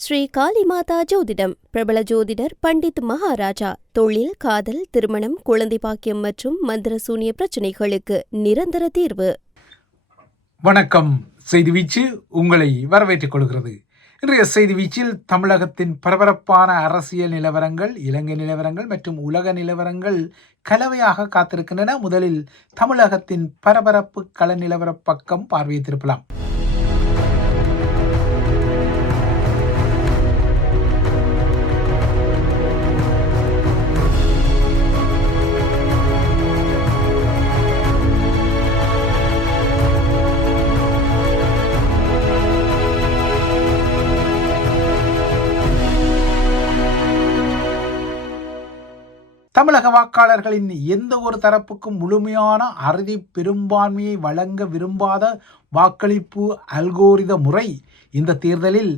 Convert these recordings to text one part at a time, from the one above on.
ஸ்ரீ காளிமாதா ஜோதிடம் பிரபல ஜோதிடர் பண்டித் மகாராஜா. தொழில், காதல், திருமணம், குழந்தை பாக்கியம் மற்றும் மந்திர சூனிய பிரச்சனைகளுக்கு நிரந்தர தீர்வு. வணக்கம். செய்தி வீச்சு உங்களை வரவேற்றுக் கொள்கிறது. இன்றைய செய்தி வீச்சில் தமிழகத்தின் பரபரப்பான அரசியல் நிலவரங்கள், இலங்கை நிலவரங்கள் மற்றும் உலக நிலவரங்கள் கலவையாக காத்திருக்கின்றன. முதலில் தமிழகத்தின் பரபரப்பு கள நிலவர பக்கம் பார்வையிட்டிருக்கலாம். தமிழக வாக்காளர்களின் எந்த ஒரு தரப்புக்கும் முழுமையான அறுதி பெரும்பான்மையை வழங்க விரும்பாத வாக்களிப்பு அல்கோரித முறை இந்த தேர்தலில்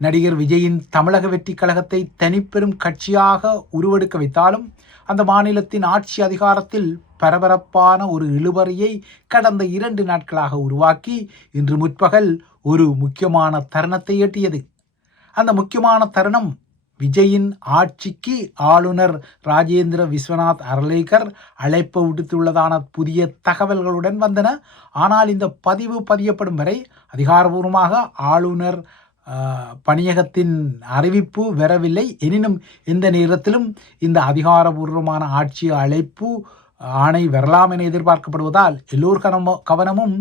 நடிகர் விஜயின் தமிழக வெற்றி கழகத்தை தனிப்பெரும் கட்சியாக உருவெடுக்க வைத்தாலும் அந்த மாநிலத்தின் ஆட்சி அதிகாரத்தில் பரபரப்பான ஒரு இழுபறியை கடந்த 2 நாட்களாக உருவாக்கி இன்று முற்பகல் ஒரு முக்கியமான தருணத்தை எட்டியது. அந்த முக்கியமான தருணம் விஜயின் ஆட்சிக்கு ஆளுநர் ராஜேந்திர விஸ்வநாத் அர்லேக்கர் அழைப்பு விடுத்துள்ளதான புதிய தகவல்களுடன் வந்தன. ஆனால் இந்த பதிவு பதியப்படும் வரை அதிகாரபூர்வமாக ஆளுநர் பணியகத்தின் அறிவிப்பு வரவில்லை. எனினும் எந்த நேரத்திலும் இந்த அதிகாரபூர்வமான ஆட்சி அழைப்பு ஆணை வரலாம் என எதிர்பார்க்கப்படுவதால் எல்லோர் கவனமும்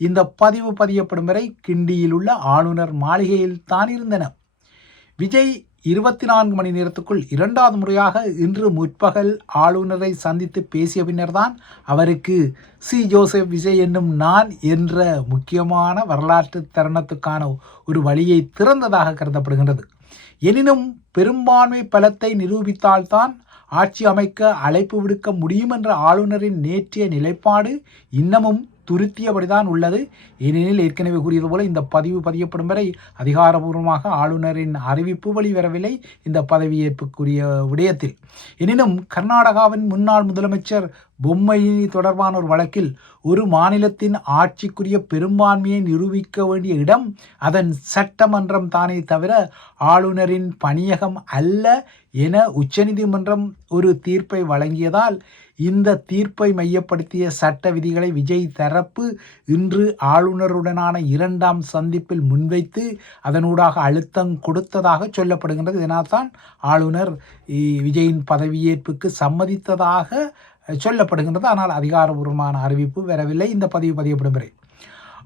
இந்த பதிவு பதியப்படும் வரை கிண்டியில் உள்ள ஆளுநர் மாளிகையில் தான் இருந்தன. விஜய் 24 மணி நேரத்துக்குள் 2வது முறையாக இன்று முற்பகல் ஆளுநரை சந்தித்து பேசிய பின்னர் தான் அவருக்கு சி ஜோசப் விஜய் என்னும் நான் என்ற முக்கியமான வரலாற்று தருணத்துக்கான ஒரு வழியை திறந்ததாக கருதப்படுகின்றது. எனினும் பெரும்பான்மை பலத்தை நிரூபித்தால்தான் ஆட்சி அமைக்க அழைப்பு விடுக்க முடியும் என்ற ஆளுநரின் நேற்றைய நிலைப்பாடு இன்னமும் துருத்தியபடிதான் உள்ளது. ஏனெனில் ஏற்கனவே கூறியது போல இந்த பதிவு பதியப்படும் வரை அதிகாரபூர்வமாக ஆளுநரின் அறிவிப்பு வெளிவரவில்லை இந்த பதவியேற்புக்குரிய விடயத்தில். எனினும் கர்நாடகாவின் முன்னாள் முதலமைச்சர் பொம்மையை தொடர்பான ஒரு வழக்கில் ஒரு மாநிலத்தின் ஆட்சிக்குரிய பெரும்பான்மையை நிரூபிக்க வேண்டிய இடம் அதன் சட்டமன்றம் தானே தவிர ஆளுநரின் பணியகம் அல்ல என உச்சநீதிமன்றம் ஒரு தீர்ப்பை வழங்கியதால் இந்த தீர்ப்பை மையப்படுத்திய சட்ட விதிகளை விஜய் தரப்பு இன்று ஆளுநருடனான 2ஆம் சந்திப்பில் முன்வைத்து அதனூடாக அழுத்தம் கொடுத்ததாக சொல்லப்படுகின்றது. இதனால்தான் ஆளுநர் விஜயின் பதவியேற்புக்கு சம்மதித்ததாக சொல்லப்படுகின்றது. ஆனால் அதிகாரபூர்வமான அறிவிப்பு வரவில்லை இந்த பதிவு பதியப்படும் வரை.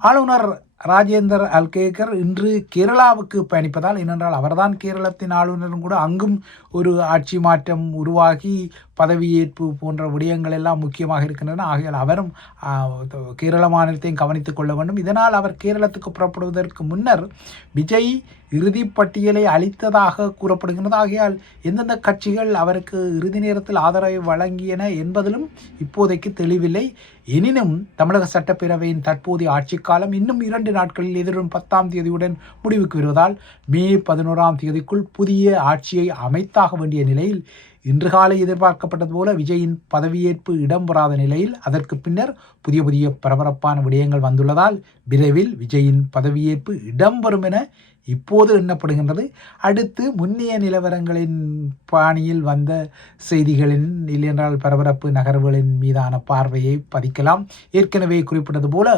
ஆளுநர் ராஜேந்தர் அல்கேக்கர் இன்று கேரளாவுக்கு பயணிப்பதால், ஏனென்றால் அவர்தான் கேரளத்தின் ஆளுநரும் கூட, அங்கும் ஒரு ஆட்சி மாற்றம் உருவாகி பதவியேற்பு போன்ற விடயங்கள் எல்லாம் முக்கியமாக இருக்கின்றன. ஆகையால் அவரும் கேரள மாநிலத்தையும் கவனித்துக் கொள்ள வேண்டும். இதனால் அவர் கேரளத்துக்கு புறப்படுவதற்கு முன்னர் விஜய் இறுதி பட்டியலை அளித்ததாக கூறப்படுகின்றது. ஆகையால் எந்தெந்த கட்சிகள் அவருக்கு இறுதி நேரத்தில் ஆதரவை வழங்கியன என்பதிலும் இப்போதைக்கு தெளிவில்லை. எனினும் தமிழக சட்டப்பேரவையின் தற்போதைய ஆட்சி காலம் இன்னும் 2 நாட்களில் எதிரும் 10ஆம் தேதியுடன் முடிவுக்கு வருவதால் மே 11ஆம் தேதிக்குள் புதிய ஆட்சியை அமைத்தாக வேண்டிய நிலையில் இன்று காலை எதிர்பார்க்கப்பட்டது போல விஜயின் பதவியேற்பு இடம்பெறாத நிலையில் அதற்கு பின்னர் புதிய பரபரப்பான விடயங்கள் வந்துள்ளதால் விரைவில் விஜயின் பதவியேற்பு இடம்பெறும் என இப்போது எண்ணப்படுகின்றது. அடுத்து முன்னைய நிலவரங்களின் பாணியில் வந்த செய்திகளின் இல்லையென்றால் பரபரப்பு நகர்வுகளின் மீதான பார்வையை பதிக்கலாம். ஏற்கனவே குறிப்பிட்டது போல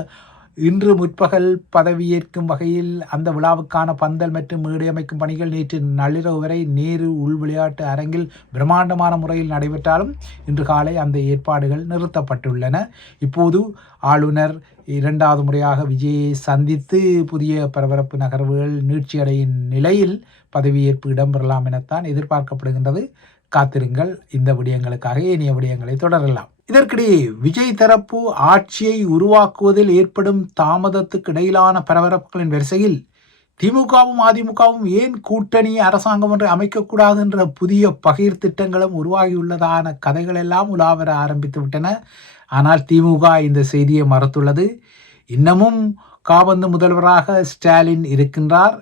இன்று முற்பகல் பதவியேற்கும் வகையில் அந்த விழாவுக்கான பந்தல் மற்றும் மேடை அமைக்கும் பணிகள் நேற்று நள்ளிரவு வரை நேரு உள் விளையாட்டு அரங்கில் பிரம்மாண்டமான முறையில் நடைபெற்றாலும் இன்று காலை அந்த ஏற்பாடுகள் நிறுத்தப்பட்டுள்ளன. இப்போது ஆளுநர் 2வது முறையாக விஜயை சந்தித்து புதிய பரபரப்பு நகர்வுகள் நீட்சியடையும் நிலையில் பதவியேற்பு இடம்பெறலாம் எனத்தான் எதிர்பார்க்கப்படுகின்றது. காத்திருங்கள். இந்த விடயங்களுக்காக ஏனைய விடயங்களை தொடரலாம். இதற்கிடையே விஜய் தரப்பு ஆட்சியை உருவாக்குவதில் ஏற்படும் தாமதத்துக்கு இடையிலான பரபரப்புகளின் வரிசையில் திமுகவும் அதிமுகவும் ஏன் கூட்டணி அரசாங்கம் ஒன்றை அமைக்கக்கூடாது என்ற புதிய பகிர் திட்டங்களும் உருவாகியுள்ளதான கதைகள் எல்லாம் உலாவர ஆரம்பித்து விட்டன. ஆனால் திமுக இந்த செய்தியை மறுத்துள்ளது. இன்னமும் காபந்து முதல்வராக ஸ்டாலின் இருக்கின்றார்.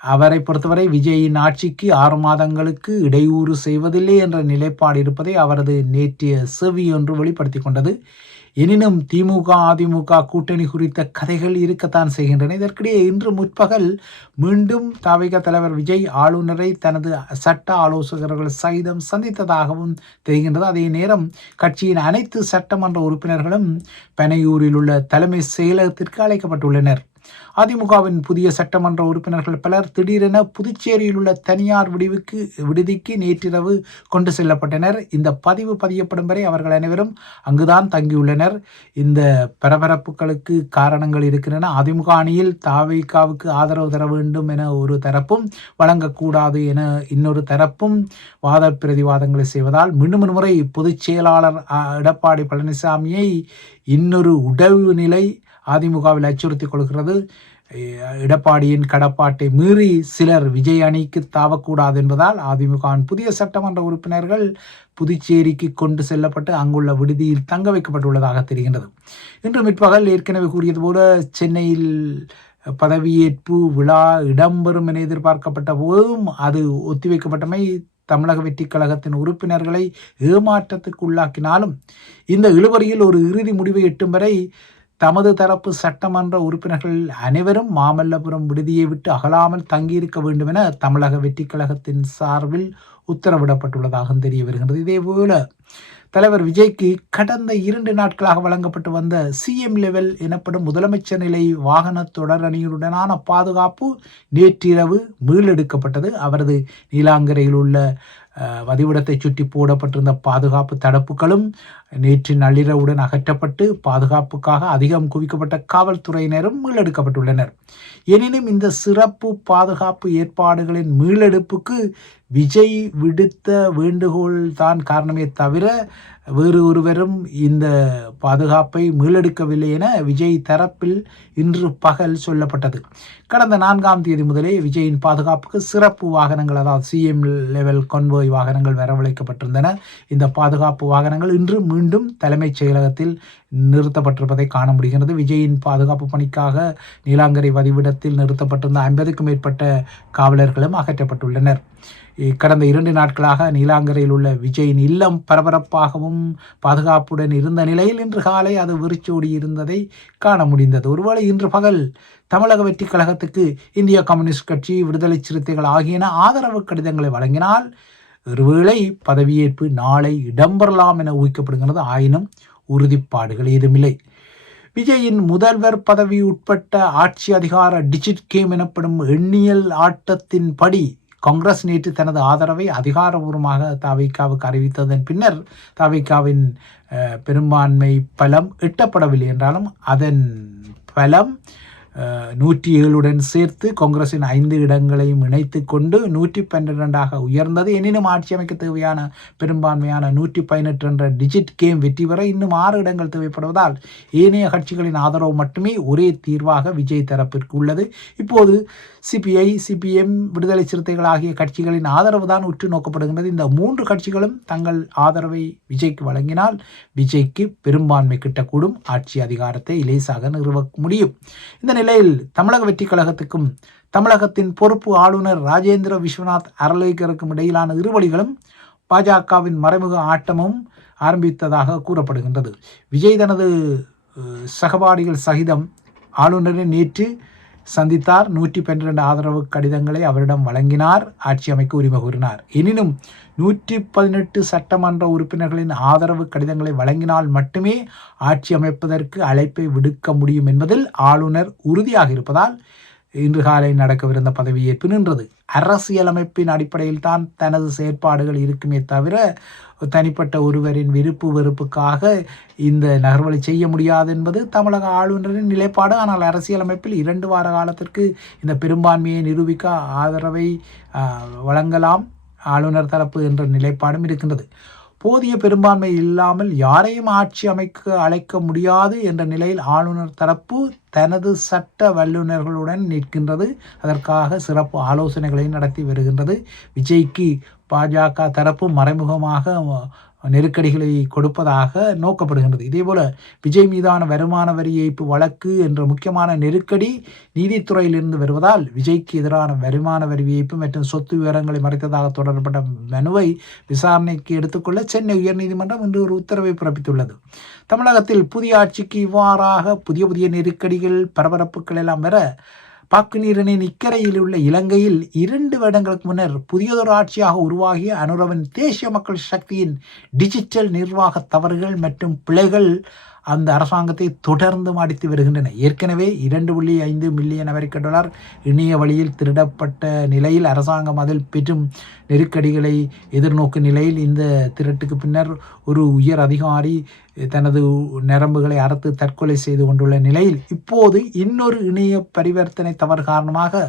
அவரை பொறுத்தவரை விஜயின் ஆட்சிக்கு 6 மாதங்களுக்கு இடையூறு செய்வதில்லை என்ற நிலைப்பாடு இருப்பதை அவரது நேற்றைய செவி ஒன்று வெளிப்படுத்தி கொண்டது. எனினும் திமுக அதிமுக கூட்டணி குறித்த கதைகள் இருக்கத்தான் செய்கின்றன. இதற்கிடையே இன்று முற்பகல் மீண்டும் தவிக தலைவர் விஜய் ஆளுநரை தனது சட்ட ஆலோசகர்கள் சகிதம் சந்தித்ததாகவும் தெரிகின்றது. அதே நேரம் கட்சியின் அனைத்து சட்டமன்ற உறுப்பினர்களும் பனையூரில் உள்ள தலைமை செயலகத்திற்கு அழைக்கப்பட்டுள்ளனர். அதிமுகவின் புதிய சட்டமன்ற உறுப்பினர்கள் பலர் திடீரென புதுச்சேரியில் உள்ள தனியார் விடுதிக்கு நேற்றிரவு கொண்டு செல்லப்பட்டனர். இந்த பதிவு பதியப்படும் வரை அவர்கள் அனைவரும் அங்குதான் தங்கியுள்ளனர். இந்த பரபரப்புகளுக்கு காரணங்கள் இருக்கின்றன. அதிமுக அணியில் தவிகவுக்கு ஆதரவு தர வேண்டும் என ஒரு தரப்பும், வழங்கக்கூடாது என இன்னொரு தரப்பும் வாத பிரதிவாதங்களை செய்வதால் மீண்டும் ஒரு முறை பொதுச் செயலாளர் எடப்பாடி பழனிசாமியை இன்னொரு உடவு நிலை அதிமுகவில் அச்சுறுத்திக் கொள்கிறது. எடப்பாடியின் கடப்பாட்டை மீறி சிலர் விஜய் அணிக்கு தாவக்கூடாது என்பதால் அதிமுகவின் புதிய சட்டமன்ற உறுப்பினர்கள் புதுச்சேரிக்கு கொண்டு செல்லப்பட்டு அங்குள்ள விடுதியில் தங்க வைக்கப்பட்டுள்ளதாக தெரிகின்றது. இன்று பிற்பகல் ஏற்கனவே கூறியது போல சென்னையில் பதவியேற்பு விழா இடம்பெறும் என எதிர்பார்க்கப்பட்ட போதும் அது ஒத்திவைக்கப்பட்டமை தமிழக வெற்றி கழகத்தின் உறுப்பினர்களை ஏமாற்றத்துக்கு உள்ளாக்கினாலும் இந்த இழுபறியில் ஒரு இறுதி முடிவை எட்டும் வரை தமது தரப்பு சட்டமன்ற உறுப்பினர்கள் அனைவரும் மாமல்லபுரம் விடுதியை விட்டு அகலாமல் தங்கியிருக்க வேண்டும் என தமிழக வெற்றி கழகத்தின் சார்பில் உத்தரவிடப்பட்டுள்ளதாக தெரிய வருகிறது. இதேபோல தலைவர் விஜய்க்கு கடந்த 2 நாட்களாக வழங்கப்பட்டு வந்த சிஎம் லெவல் எனப்படும் முதலமைச்சர் நிலை வாகன தொடரணியுடனான பாதுகாப்பு நேற்றிரவு மீளெடுக்கப்பட்டது. அவரது நீலாங்கரையில் உள்ள வதிவிடத்தை சுற்றி போடப்பட்டிருந்த பாதுகாப்பு தடுப்புகளும் நேற்று நள்ளிரவுடன் அகற்றப்பட்டு பாதுகாப்புக்காக அதிகம் குவிக்கப்பட்ட காவல்துறையினரும் மீளெடுக்கப்பட்டுள்ளனர். எனினும் இந்த சிறப்பு பாதுகாப்பு ஏற்பாடுகளின் மீளெடுப்புக்கு விஜய் விடுத்த வேண்டுகோள் தான் காரணமே தவிர வேறு ஒருவரும் இந்த பாதுகாப்பை மீளெடுக்கவில்லை என விஜய் தரப்பில் இன்று பகல் சொல்லப்பட்டது. கடந்த 4ஆம் தேதி முதலே விஜயின் பாதுகாப்புக்கு சிறப்பு வாகனங்கள், அதாவது சிஎம் லெவல் கான்வாய் வாகனங்கள் வரவழைக்கப்பட்டிருந்தன. இந்த பாதுகாப்பு வாகனங்கள் இன்று மீண்டும் தலைமைச் செயலகத்தில் நிறுத்தப்பட்டிருப்பதை காண முடிகிறது. விஜயின் பாதுகாப்பு பணிக்காக நீலாங்கரை வதிவிடத்தில் நிறுத்தப்பட்டிருந்த 50க்கும் மேற்பட்ட காவலர்களும் அகற்றப்பட்டுள்ளனர். கடந்த 2 நாட்களாக நீலாங்கரையில் உள்ள விஜயின் இல்லம் பரபரப்பாகவும் பாதுகாப்புடன் இருந்த நிலையில் இன்று காலை அது வெறிச்சோடி இருந்ததை காண முடிந்தது. ஒருவேளை இன்று பகல் தமிழக வெற்றி கழகத்துக்கு இந்திய கம்யூனிஸ்ட் கட்சி, விடுதலை சிறுத்தைகள் ஆகியன ஆதரவு கடிதங்களை வழங்கினால் ஒருவேளை பதவியேற்பு நாளை இடம்பெறலாம் என ஊகிக்கப்படுகிறது. ஆயினும் உறுதிப்பாடுகள் ஏதுமில்லை. விஜயின் முதல்வர் பதவி உட்பட்ட ஆட்சி அதிகார டிஜிட் கேம் எனப்படும் எண்ணியல் ஆட்டத்தின் படி காங்கிரஸ் நேற்று தனது ஆதரவை அதிகாரபூர்வமாக தவிகவுக்கு அறிவித்ததன் பின்னர் தவிகவின் பெரும்பான்மை பலம் எட்டப்படவில்லை என்றாலும் அதன் பலம் 107 சேர்த்து காங்கிரசின் 5 இடங்களையும் இணைத்து கொண்டு 112 உயர்ந்தது. எனினும் ஆட்சி அமைக்க தேவையான பெரும்பான்மையான 118 என்ற டிஜிட் கேம் வெற்றி பெற இன்னும் 6 இடங்கள் தேவைப்படுவதால் ஏனைய கட்சிகளின் ஆதரவு மட்டுமே ஒரே தீர்வாக விஜய் தரப்பிற்கு உள்ளது. இப்போது சிபிஐ, சிபிஎம், விடுதலை சிறுத்தைகள் ஆகிய கட்சிகளின் ஆதரவு தான் உற்று நோக்கப்படுகின்றது. இந்த 3 கட்சிகளும் தங்கள் ஆதரவை விஜய்க்கு வழங்கினால் விஜய்க்கு பெரும்பான்மை கிட்டக்கூடும், ஆட்சி அதிகாரத்தை இலேசாக நிறுவ முடியும். இந்த நிலையில் தமிழக வெற்றி கழகத்துக்கும் தமிழகத்தின் பொறுப்பு ஆளுநர் ராஜேந்திர விஸ்வநாத் அர்லேக்கருக்கும் இடையிலான இருவழிகளும் பாஜகவின் மறைமுக ஆட்டமும் ஆரம்பித்ததாக கூறப்படுகின்றது. விஜய் தனது சகபாடிகள் சகிதம் ஆளுநரை நேற்று சந்தித்தார். 112 ஆதரவு கடிதங்களை அவரிடம் வழங்கினார். ஆட்சி அமைக்க உரிமை கூறினார். எனினும் 118 சட்டமன்ற உறுப்பினர்களின் ஆதரவு கடிதங்களை வழங்கினால் மட்டுமே ஆட்சி அமைப்பதற்கு அழைப்பை விடுக்க முடியும் என்பதில் ஆளுநர் உறுதியாக இருப்பதால் இன்று காலை நடக்கவிருந்த பதவியேற்பு நின்றது. அரசியலமைப்பின் அடிப்படையில் தான் தனது செயற்பாடுகள் இருக்குமே தவிர தனிப்பட்ட ஒருவரின் விருப்பு வெறுப்புக்காக இந்த நகர்வலை செய்ய முடியாது என்பது தமிழக ஆளுநரின் நிலைப்பாடு. ஆனால் அரசியலமைப்பில் 2 வார காலத்திற்கு இந்த பெரும்பான்மையை நிரூபிக்க ஆதரவை வழங்கலாம் ஆளுநர் தரப்பு என்ற நிலைப்பாடும் இருக்கின்றது. போதிய பெரும்பான்மை இல்லாமல் யாரையும் ஆட்சி அமைக்க அழைக்க முடியாது என்ற நிலையில் ஆளுநர் தரப்பு தனது சட்ட வல்லுநர்களுடன் நிற்கின்றது. அதற்காக சிறப்பு ஆலோசனைகளை நடத்தி வருகின்றது. விஜய்க்கு பாஜக தரப்பு மறைமுகமாக நெருக்கடிகளை கொடுப்பதாக நோக்கப்படுகின்றது. இதேபோல விஜய் மீதான வருமான வரி ஏய்ப்பு வழக்கு என்ற முக்கியமான நெருக்கடி நீதித்துறையிலிருந்து வருவதால் விஜய்க்கு எதிரான வருமான வரி ஏய்ப்பு மற்றும் சொத்து விவரங்களை மறைத்ததாக தொடரப்பட்ட மனுவை விசாரணைக்கு எடுத்துக்கொள்ள சென்னை உயர்நீதிமன்றம் இன்று ஒரு உத்தரவை பிறப்பித்துள்ளது. தமிழகத்தில் புதிய ஆட்சிக்கு இவ்வாறாக புதிய நெருக்கடிகள் பரபரப்புகள் எல்லாம் வர பாக்கு நீரிணின் இக்கரையில் உள்ள இலங்கையில் 2 வருடங்களுக்கு முன்னர் புதியதொரு ஆட்சியாக உருவாகிய அனுரவின் தேசிய மக்கள் சக்தியின் டிஜிட்டல் நிர்வாக தவறுகள் மற்றும் பிழைகள் அந்த அரசாங்கத்தை தொடர்ந்து அடித்து வருகின்றன. ஏற்கனவே 2.5 மில்லியன் அமெரிக்க டாலர் இணைய வழியில் திருடப்பட்ட நிலையில் அரசாங்கம் அதில் பெரும் நெருக்கடிகளை எதிர்நோக்கும் நிலையில் இந்த திருட்டுக்கு பின்னர் ஒரு உயர் அதிகாரி தனது நரம்புகளை அறுத்து தற்கொலை செய்து கொண்டுள்ள நிலையில் இப்போது இன்னொரு இணைய பரிவர்த்தனை தவறு காரணமாக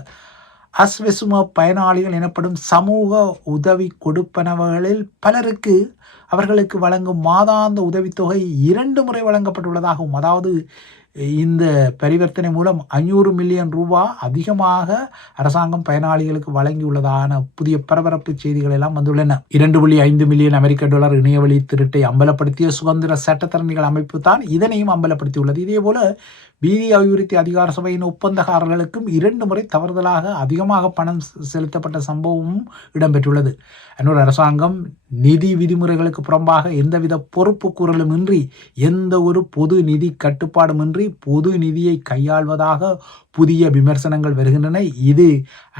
அஸ்வெசும பயனாளிகள் எனப்படும் சமூக உதவி கொடுப்பனவர்களில் பலருக்கு அவர்களுக்கு வழங்கும் மாதாந்த உதவித்தொகை 2 முறை வழங்கப்பட்டுள்ளதாகவும், அதாவது இந்த பரிவர்த்தனை மூலம் 500 மில்லியன் ரூபாய் அதிகமாக அரசாங்கம் பயனாளிகளுக்கு வழங்கியுள்ளதான புதிய பரபரப்பு செய்திகள் எல்லாம் வந்துள்ளன. 2.5 மில்லியன் அமெரிக்க டாலர் இணையவழி திருட்டை அம்பலப்படுத்திய சுதந்திர சட்டத்தரணிகள் அமைப்பு தான் இதனையும் அம்பலப்படுத்தியுள்ளது. இதேபோல வீதி அபிவிருத்தி அதிகார சபையின் ஒப்பந்தக்காரர்களுக்கும் 2 முறை தவறுதலாக அதிகமாக பணம் செலுத்தப்பட்ட சம்பவமும் இடம்பெற்றுள்ளது. அன்னொரு அரசாங்கம் நிதி விதிமுறைகளுக்கு புறம்பாக எந்தவித பொறுப்பு கூறலும் இன்றி எந்த ஒரு பொது நிதி கட்டுப்பாடும் இன்றி பொது நிதியை கையாள்வதாக புதிய விமர்சனங்கள் வருகின்றன. இது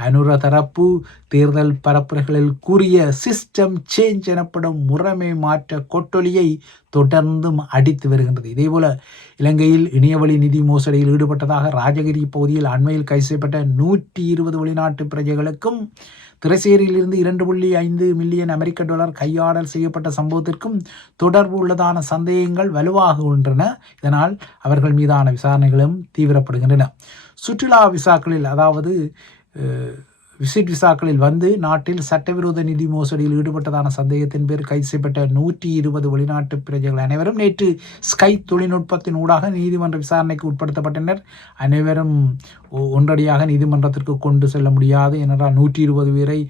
அனுர தரப்பு தேர்தல் பரப்புரைகளில் கூறிய சிஸ்டம் சேஞ்ச் எனப்படும் முறைமை மாற்ற கொட்டொலியை தொடர்ந்தும் அடித்து வருகின்றது. இதேபோல இலங்கையில் இணையவழி நிதி மோசடியில் ஈடுபட்டதாக ராஜகிரி பகுதியில் அண்மையில் கைது செய்யப்பட்ட 120 வெளிநாட்டு பிரஜைகளுக்கும் திரைசேரியிலிருந்து 2.5 மில்லியன் அமெரிக்க டாலர் கையாடல் செய்யப்பட்ட சம்பவத்திற்கும் தொடர்பு உள்ளதான சந்தேகங்கள் வலுவாகுகின்றன. இதனால் அவர்கள் மீதான விசாரணைகளும் தீவிரப்படுகின்றன. சுற்றுலா விசாக்களில், அதாவது விசிட் விசாக்களில் வந்து நாட்டில் சட்டவிரோத நிதி மோசடியில் ஈடுபட்டதான சந்தேகத்தின் பேர் கைது செய்யப்பட்ட 120 வெளிநாட்டு பிரஜைகள் அனைவரும் நேற்று ஸ்கைப் தொழில்நுட்பத்தின் ஊடாக நீதிமன்ற விசாரணைக்கு உட்படுத்தப்பட்டனர். அனைவரும் ஒன்றடியாக நீதிமன்றத்திற்கு கொண்டு செல்ல முடியாது என்றால் 120 பேரை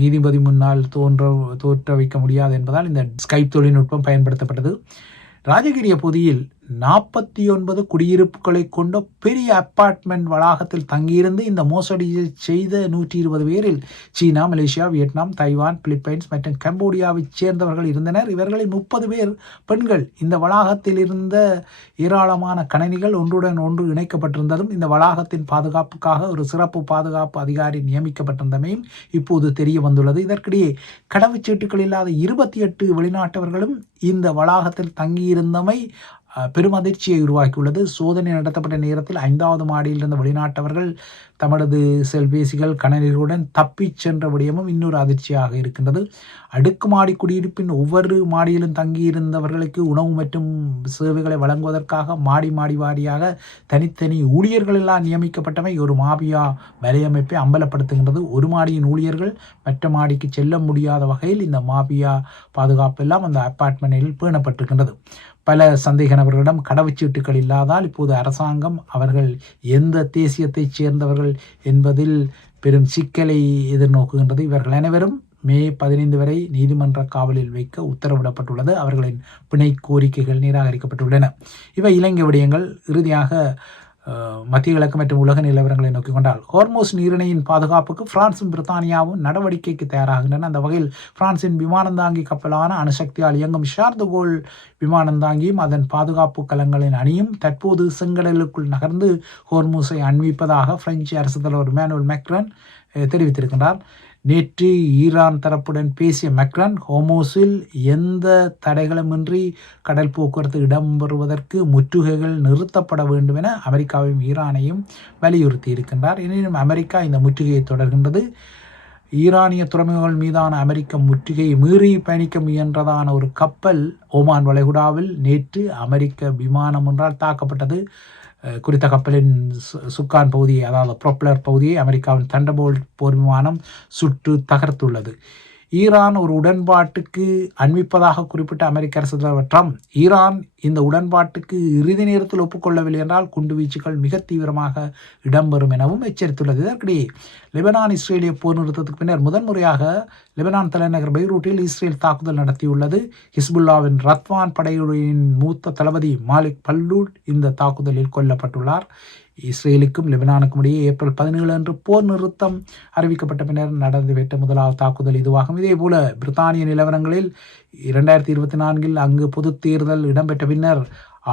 நீதிபதி முன்னால் தோற்ற வைக்க முடியாது என்பதால் இந்த ஸ்கைப் தொழில்நுட்பம் பயன்படுத்தப்பட்டது. ராஜகிரிய பகுதியில் 49 குடியிருப்புகளை கொண்ட பெரிய அப்பார்ட்மெண்ட் வளாகத்தில் தங்கியிருந்து இந்த மோசடியை செய்த 120 பேரில் சீனா, மலேசியா, வியட்நாம், தைவான், பிலிப்பைன்ஸ் மற்றும் கம்போடியாவைச் சேர்ந்தவர்கள் இருந்தனர். இவர்களில் 30 பேர் பெண்கள். இந்த வளாகத்தில் இருந்த ஏராளமான கணினிகள் ஒன்றுடன் ஒன்று இணைக்கப்பட்டிருந்ததும் இந்த வளாகத்தின் பாதுகாப்புக்காக ஒரு சிறப்பு பாதுகாப்பு அதிகாரி நியமிக்கப்பட்டிருந்தமையும் இப்போது தெரிய வந்துள்ளது. இதற்கிடையே கடவுச்சீட்டுகள் இல்லாத 28 வெளிநாட்டவர்களும் இந்த வளாகத்தில் தங்கியிருந்தமை பெரும் அதிர்ச்சியை உருவாக்கியுள்ளது. சோதனை நடத்தப்பட்ட நேரத்தில் 5வது மாடியில் இருந்த வெளிநாட்டவர்கள் தமது செல்பேசிகள் கணினிகளுடன் தப்பிச் சென்ற விடயமும் இன்னொரு அதிர்ச்சியாக இருக்கின்றது. அடுக்குமாடி குடியிருப்பின் ஒவ்வொரு மாடியிலும் தங்கியிருந்தவர்களுக்கு உணவு மற்றும் சேவைகளை வழங்குவதற்காக மாடி வாரியாக தனித்தனி ஊழியர்கள் எல்லாம் நியமிக்கப்பட்டமை ஒரு மாபியா வலையமைப்பை அம்பலப்படுத்துகின்றது. ஒரு மாடியின் ஊழியர்கள் மற்ற மாடிக்கு செல்ல முடியாத வகையில் இந்த மாபியா பாதுகாப்பு எல்லாம் அந்த அப்பார்ட்மெண்டில் பேணப்பட்டிருக்கின்றது. பல சந்தேக நபர்களிடம் கடவுச்சீட்டுகள் இல்லாதால் இப்போது அரசாங்கம் அவர்கள் எந்த தேசியத்தைச் சேர்ந்தவர்கள் என்பதில் பெரும் சிக்கலை எதிர்நோக்குகின்றது. இவர்கள் அனைவரும் மே 15 வரை நீதிமன்ற காவலில் வைக்க உத்தரவிடப்பட்டுள்ளது. அவர்களின் பிணை கோரிக்கைகள் நிராகரிக்கப்பட்டுள்ளன. இவை இலங்கை விடயங்கள். இறுதியாக மத்திய கிழக்கு மற்றும் உலக நிலவரங்களை நோக்கிக் கொண்டால் ஹோர்மோஸ் நீரிணையின் பாதுகாப்புக்கு பிரான்சும் பிரித்தானியாவும் நடவடிக்கைக்கு தயாராகின்றன. அந்த வகையில் பிரான்சின் விமானந்தாங்கி கப்பலான அணுசக்தியால் இயங்கும் ஷார்ல் டி கோல் விமானந்தாங்கியும் அதன் பாதுகாப்பு கலங்களின் அணியும் தற்போது செங்கடலுக்குள் நகர்ந்து ஹோர்மோஸை அண்மிப்பதாக பிரெஞ்சு அரசு தலைவர் இமானுவேல் மேக்ரான் தெரிவித்திருக்கின்றார். நேற்று ஈரான் தரப்புடன் பேசிய மேக்ரான் ஹோர்மோஸில் எந்த தடைகளுமின்றி கடல் போக்குவரத்து இடம்பெறுவதற்கு முற்றுகைகள் நிறுத்தப்பட வேண்டும் என அமெரிக்காவையும் ஈரானையும் வலியுறுத்தி இருக்கின்றார். எனினும் அமெரிக்கா இந்த முற்றுகையை தொடர்கின்றது. ஈரானிய துறைமுகங்கள் மீதான அமெரிக்க முற்றுகையை மீறி பயணிக்க முயன்றதான ஒரு கப்பல் ஓமான் வளைகுடாவில் நேற்று அமெரிக்க விமானம் ஒன்றால் தாக்கப்பட்டது. குறித்த கப்பலின் சுக்கான் பகுதியை, அதாவது ப்ரொப்பலர் பகுதியை அமெரிக்காவின் தண்டர்போல்ட் போர் விமானம் சுட்டு தகர்த்துள்ளது. ஈரான் ஒரு உடன்பாட்டுக்கு அண்மிப்பதாக குறிப்பிட்ட அமெரிக்க அரசு தலைவர் ட்ரம்ப், ஈரான் இந்த உடன்பாட்டுக்கு இறுதி நேரத்தில் ஒப்புக்கொள்ளவில்லை என்றால் குண்டுவீச்சுகள் மிக தீவிரமாக இடம்பெறும் எனவும் எச்சரித்துள்ளது. இதற்கிடையே லெபனான் இஸ்ரேலிய போர் நிறுத்தத்துக்கு பின்னர் முதன்முறையாக லெபனான் தலைநகர் பெய்ரூட்டில் இஸ்ரேல் தாக்குதல் நடத்தியுள்ளது. ஹிஸ்புல்லாவின் ரத்வான் படையுடைய மூத்த தளபதி மாலிக் பல்லூட் இந்த தாக்குதலில் கொல்லப்பட்டுள்ளார். இஸ்ரேலுக்கும் லெபனானுக்கும் இடையே ஏப்ரல் 17 அன்று போர் நிறுத்தம் அறிவிக்கப்பட்ட பின்னர் நடந்துவிட்ட முதலாவது தாக்குதல் இதுவாகும். இதேபோல பிரித்தானிய நிலவரங்களில் 2024 அங்கு பொது தேர்தல் இடம்பெற்ற பின்னர்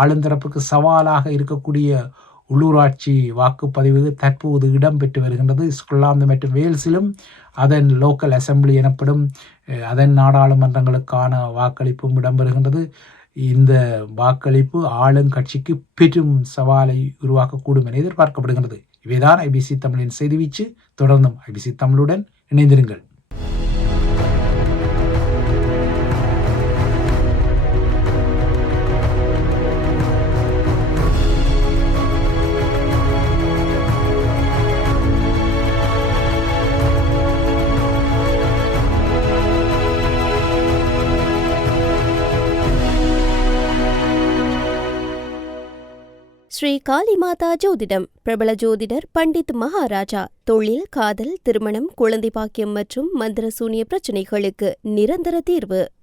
ஆளுந்தரப்புக்கு சவாலாக இருக்கக்கூடிய உள்ளூராட்சி வாக்குப்பதிவு தற்போது இடம்பெற்று வருகின்றது. ஸ்கொட்லாந்து மற்றும் வேல்ஸிலும் அதன் லோக்கல் அசம்பிளி எனப்படும் அதன் நாடாளுமன்றங்களுக்கான வாக்களிப்பும் இடம்பெறுகின்றது. இந்த வாக்களிப்பு ஆளுங்கட்சிக்கு பெரும் சவாலை உருவாக்கக்கூடும் என எதிர்பார்க்கப்படுகிறது. இவைதான் ஐபிசி தமிழின் செய்திவீச்சு. தொடர்ந்தும் ஐபிசி தமிழுடன் இணைந்திருங்கள். ஸ்ரீ காளிமாதா ஜோதிடம் பிரபல ஜோதிடர் பண்டித் மகாராஜா. தொழில், காதல், திருமணம், குழந்தை பாக்கியம் மற்றும் மந்திர சூனிய பிரச்சினைகளுக்கு நிரந்தர தீர்வு.